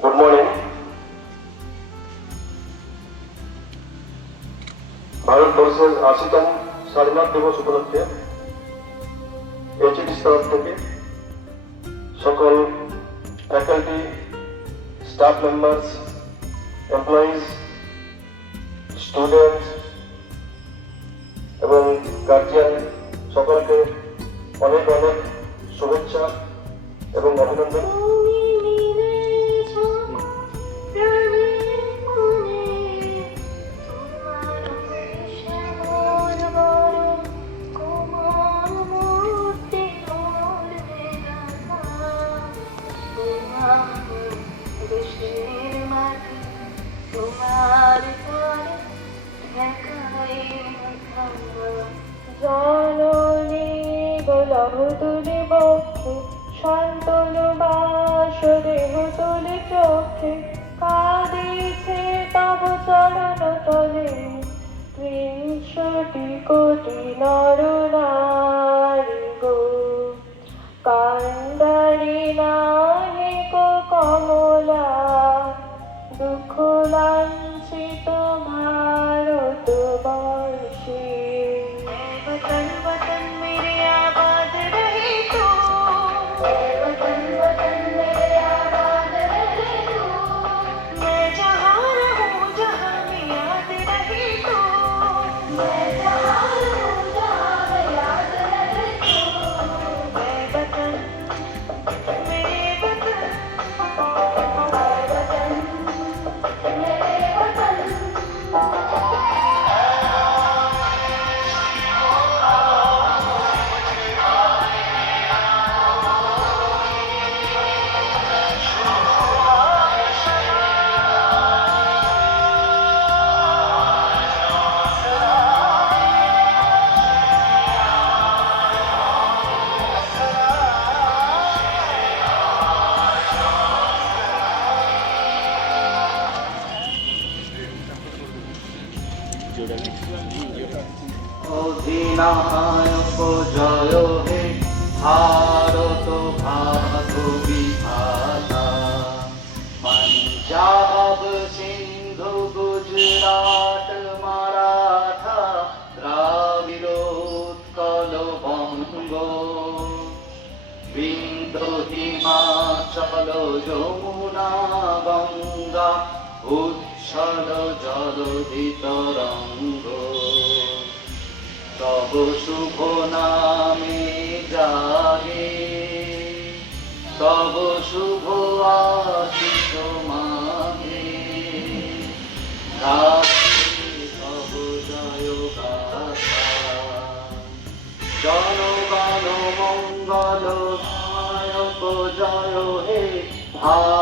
Good morning. ভারতবর্ষের ৮০তম স্বাধীনতা দিবস উপলক্ষে এইচএটির তরফ থেকে সকল faculty, staff members, employees, students এবং গার্জিয়ান সকলকে অনেক অনেক শুভেচ্ছা এবং অভিনন্দন। জননী গোলহ তুলি বক্ষে, শান্তনু বাস দেহ তুলি চক্ষে, কাঁদিছে তব চরণ তলে ৩০০ কোটি নর নারী গো। কান্দারি নাহি কো কমলা, দুঃখ লাঞ্ছিত ভারতবর্ষে। वतन वतन मेरे आबाद रहे तू, वतन वतन मेरे आबाद रहे तू, मैं जहाँ रहूँ जहाँ में याद रहे तू, मैं जहाँ रहूँ जहाँ में याद रहे तू। मैं वतन मेरे वतन, मैं वतन मेरे वतन। অধিনায়ক জয় হে ভারত ভাগ বিধাতা, পঞ্জাব সিন্ধু গুজরাট মারাঠা দ্রাবিড় উৎকল বঙ্গ, বিন্ধ্য হিমাচল যমুনা গঙ্গা উচ্ছল জলধি তরঙ্গ। তব শুভ নামে জাগে, তব শুভ আশিস মাগে, গাহে তব জয় গাথা। জনগণ মঙ্গল নায়ক জয় হে ভারত